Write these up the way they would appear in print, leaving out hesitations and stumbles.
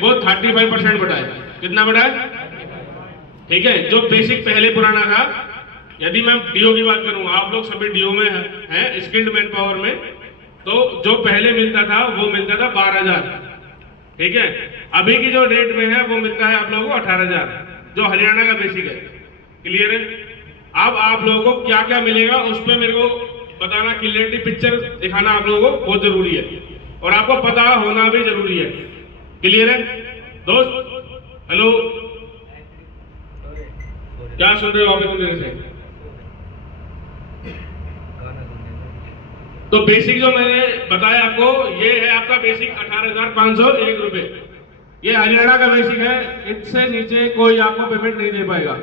वो 35% बढ़ा है। कितना बढ़ा है? ठीक है, जो बेसिक पहले पुराना था, यदि मैं डीओ की बात करूं, आप लोग सभी डीओ में हैं स्किल्ड मैन पावर में, तो जो पहले मिलता था वो मिलता था 12,000। ठीक है, अभी की जो रेट में है वो मिलता है आप लोगों को 18,000, जो हरियाणा का बेसिक है। क्लियर है? अब आप लोगों को क्या क्या मिलेगा उस पर मेरे को बताना, क्लियरिटी पिक्चर दिखाना आप लोगों को बहुत जरूरी है, और आपको पता होना भी जरूरी है। क्लियर है दोस्त? हेलो, क्या सुन रहे हो आप इतनी देर से? तो बेसिक जो मैंने बताया आपको, ये है आपका बेसिक 18,501 रुपए। ये हरियाणा का बेसिक है, इससे नीचे कोई आपको पेमेंट नहीं दे पाएगा।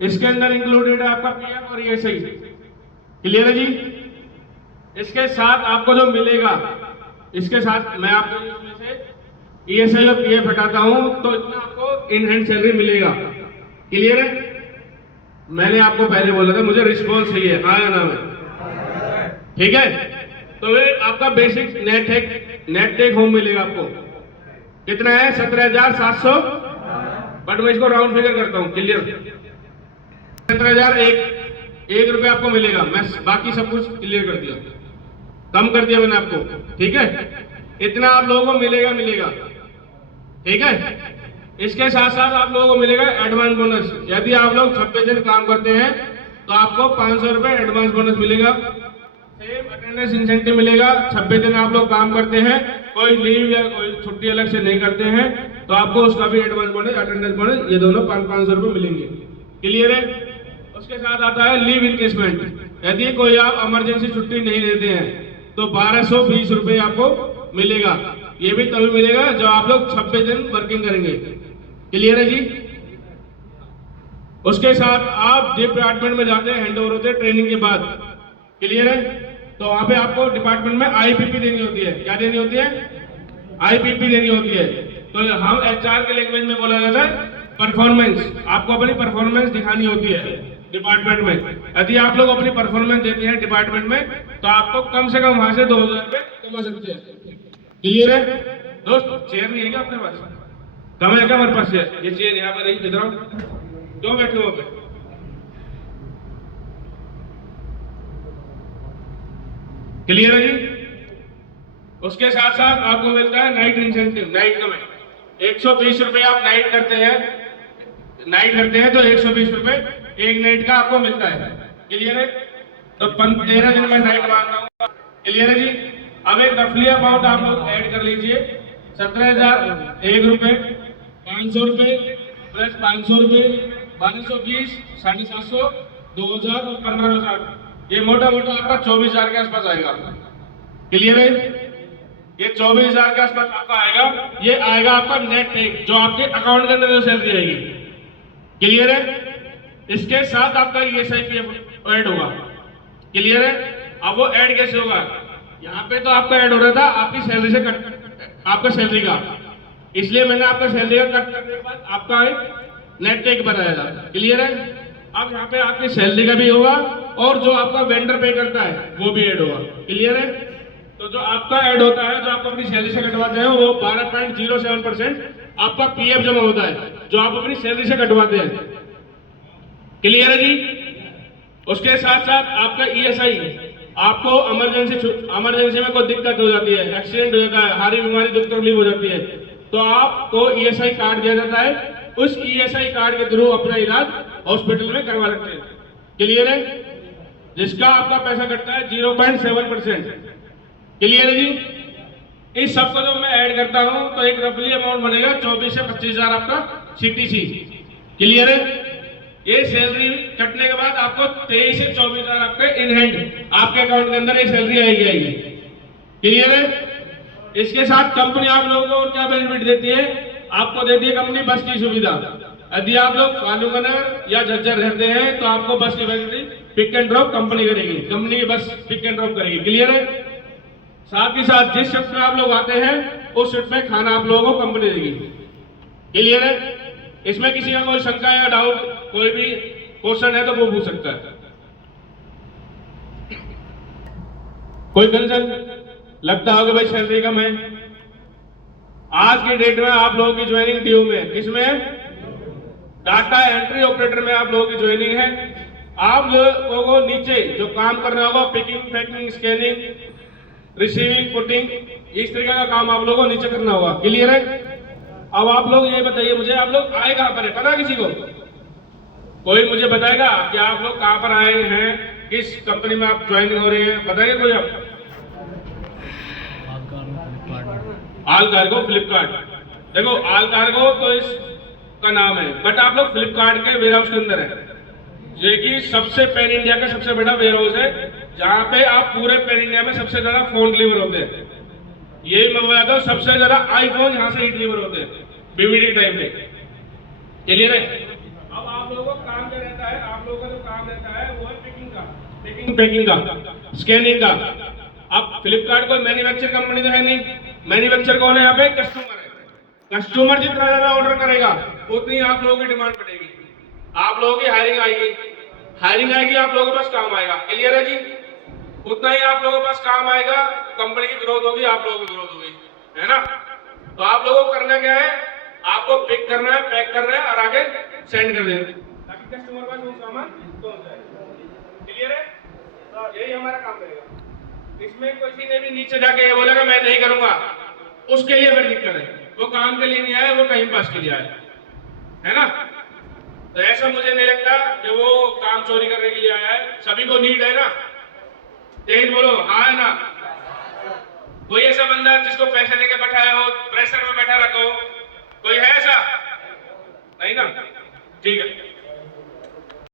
इसके अंदर इंक्लूडेड है आपका पीएफ और ईएसआई। क्लियर है जी? इसके साथ आपको जो मिलेगा, इसके साथ मैं आपको इसमें से ईएसआई और पीएफ हटाता हूं तो इतना आपको इन हैंड सैलरी मिलेगा। क्लियर है? मैंने आपको पहले बोला था मुझे रिस्पॉन्स चाहिए, हाँ या ना में? ठीक है, तो ये आपका बेसिक नेट टेक होम मिलेगा आपको। कितना है? 17,700, बट मैं इसको राउंड फिगर करता हूं। क्लियर? 17,001 रुपए आपको मिलेगा। मैं बाकी सब कुछ क्लियर कर दिया, कम कर दिया मैंने आपको। ठीक है, इतना आप लोगों को मिलेगा। ठीक है, इसके साथ साथ आप लोगों को मिलेगा एडवांस बोनस। यदि आप लोग 26 दिन काम करते हैं तो आपको 500 रुपए एडवांस बोनस मिलेगा। सेम अटेंडेंस इंसेंटिव मिलेगा। 26 दिन आप लोग काम करते हैं, कोई लीव या कोई छुट्टी अलग से नहीं करते हैं, तो आपको उसका भी एडवांस बोनस, अटेंडेंस बोनस, ये दोनों 500 रुपए मिलेंगे। क्लियर है? उसके साथ आता है लीव इंकेसमेंट। यदि कोई आप इमरजेंसी छुट्टी नहीं लेते हैं तो 1220 रुपए आपको मिलेगा। ये भी तभी मिलेगा जब आप लोग 26 दिन वर्किंग करेंगे। क्लियर है जी? उसके साथ आप डिपार्टमेंट में जाते हैं, हैंड ओवर होते हैं ट्रेनिंग के बाद। क्लियर है? तो वहां पे आपको डिपार्टमेंट में आईपीपी देनी होती है। क्या देनी होती है? आईपीपी देनी होती है। तो हम एचआर के लैंग्वेज में बोला जाता है परफॉर्मेंस। आपको अपनी परफॉर्मेंस दिखानी होती है डिपार्टमेंट में। यदि आप लोग अपनी परफॉर्मेंस देते हैं डिपार्टमेंट में तो आपको कम से कम वहां से 2,000 रुपए कमा सकते हैं। क्लियर है दोस्त? चेयर नहीं है क्या अपने पास? कम है क्या हमारे पास? ये चेयर यहाँ पर नहीं, इधर क्यों बैठे हो पे? क्लियर है जी? उसके साथ साथ आपको मिलता है नाइट इंसेंटिव। नाइट का में 120 रुपए आप नाइट करते हैं तो 120 रुपए एक नाइट का आपको मिलता है। क्लियर है? तो 13 दिन में नाइट मांग रहा हूँ। क्लियर है जी? अब एक रफली अमाउंट आप लोग ऐड कर लीजिए। 17,001 रुपए, 500 रुपए प्लस 500 रुपए, 1220, 750, 2,000 और 15,000। ये मोटा आपका 24,000 के आसपास आएगा। क्लियर है? ये 24,000 के आसपास आपका आएगा। ये आएगा आपका नेट टेक, जो आपके अकाउंट के अंदर जो सैलरी आएगी। क्लियर है? इसके साथ आपका ईएसआई पीएफ ऐड होगा। क्लियर है? अब वो ऐड कैसे होगा? यहाँ पे तो आपका ऐड हो रहा था आपकी सैलरी से कट, आपका सैलरी का, इसलिए मैंने आपका सैलरी का कट करने के बाद आपका नेट टेक बताया था। क्लियर है? अब यहाँ पे आपकी सैलरी का भी होगा और जो आपका वेंडर पे करता है वो भी ऐड होगा। क्लियर है? तो जो आपका ऐड होता है, जो आप अपनी सैलरी से कटवाते हैं, वो 12.07% आपका पीएफ जमा होता है, जो आप अपनी सैलरी से कटवाते हैं। क्लियर है जी? उसके साथ साथ आपका ईएसआई, आपको इमरजेंसी में कोई दिक्कत हो जाती है, एक्सीडेंट हो जाता है, हारी बीमारी दुख तकलीफ हो जाती है, तो आपको ईएसआई कार्ड दिया जाता है। उस ईएसआई कार्ड के थ्रू अपना इलाज हॉस्पिटल में करवा सकते हैं। क्लियर है? जिसका आपका पैसा कटता है 0.7%। क्लियर है जी? इस सबको जब मैं ऐड करता हूं तो एक रफली अमाउंट बनेगा 24 से 25,000 आपका सीटीसी। क्लियर है? ये सैलरी कटने के बाद आपको 23 से 24,000 आपके इन हैंड आपके अकाउंट के अंदर ये सैलरी आएगी। क्लियर है? इसके साथ कंपनी आप लोगों को क्या बेनिफिट देती है? आपको देती है कंपनी बस की सुविधा। यदि आप लोग फालूगनगर या झज्जर रहते हैं तो आपको बस की facility pick and drop company करेगी, कंपनी की बस पिक एंड ड्रॉप करेगी। क्लियर है? साथ ही साथ जिस शिफ्ट में आप लोग आते हैं उस शिफ्ट में खाना आप लोगों को कंपनी देगी। क्लियर है? इसमें किसी का कोई शंका या डाउट, कोई भी क्वेश्चन है तो वो पूछ सकता है। कोई कंसर्न लगता होगा भाई सैलरी कम है? आज की डेट में आप लोगों की ज्वाइनिंग डीओ में है। किसमें है? डाटा एंट्री ऑपरेटर में आप लोगों की ज्वाइनिंग है। आप लोगों को नीचे जो काम करना होगा, picking, packing, scanning, receiving, putting, इस तरीके का काम आप लोगों को नीचे करना होगा। क्लियर है? अब आप लोग ये बताइए मुझे, आप लोग आए कहां पर है? पता है किसी को? कोई मुझे बताएगा कि आप लोग कहां पर आए हैं, किस कंपनी में आप ज्वाइन हो रहे हैं? बताइए कोई आप। आल कार्गो फ्लिपकार्ट। देखो आल कार्गो तो इसका नाम है, बट आप लोग फ्लिपकार्ट के वेयर हाउस के अंदर है, ये कि सबसे पैन इंडिया का सबसे बड़ा वेयर हाउस है, जहां पे आप पूरे पैन इंडिया में सबसे ज्यादा फोन डिलीवर होते हैं। ये मैं बताता हूँ, सबसे ज्यादा आईफोन यहाँ से ही डिलीवर होते हैं बीवीडी टाइम पे। क्लियर है? अब आप लोगों को काम क्या रहता है? आप लोगों का जो काम रहता है वो है पिकिंग का, पिकिंग पैकिंग का, स्कैनिंग का। अब फ्लिपकार्ट कोई मैन्युफैक्चर कंपनी तो है नहीं, मैन्युफैक्चर कौन है यहाँ पे? कस्टमर है। कस्टमर जितना ज्यादा ऑर्डर करेगा उतनी आप लोगों की डिमांड बढ़ेगी, आप लोगों की हायरिंग आएगी, हायरिंग आएगी, आप लोगों के पास काम आएगा। क्लियर है जी? उतना ही आप लोगों के पास काम आएगा, कंपनी की ग्रोथ होगी, आप लोगों की ग्रोथ होगी, है ना? तो आप लोगों को करना क्या है? आपको पिक करना है, पैक करना है और आगे सेंड कर देना, ताकि कस्टमर पास वो सामान पहुंच जाए। क्लियर है? तो यही हमारा काम रहेगा। इसमें किसी ने भी नीचे जाके ये बोलेगा मैं नहीं करूंगा, उसके लिए फिर दिक्कत है। वो काम के लिए नहीं आया, वो टाइम पास के लिए आया, है ना? तो ऐसा मुझे नहीं लगता कि वो काम चोरी करने के लिए आया है। सभी को नीड है ना? तेज बोलो, हाँ है ना? कोई ऐसा बंदा जिसको पैसे देके बैठाया हो, प्रेशर में बैठा रखो, कोई है ऐसा? नहीं ना? ठीक है।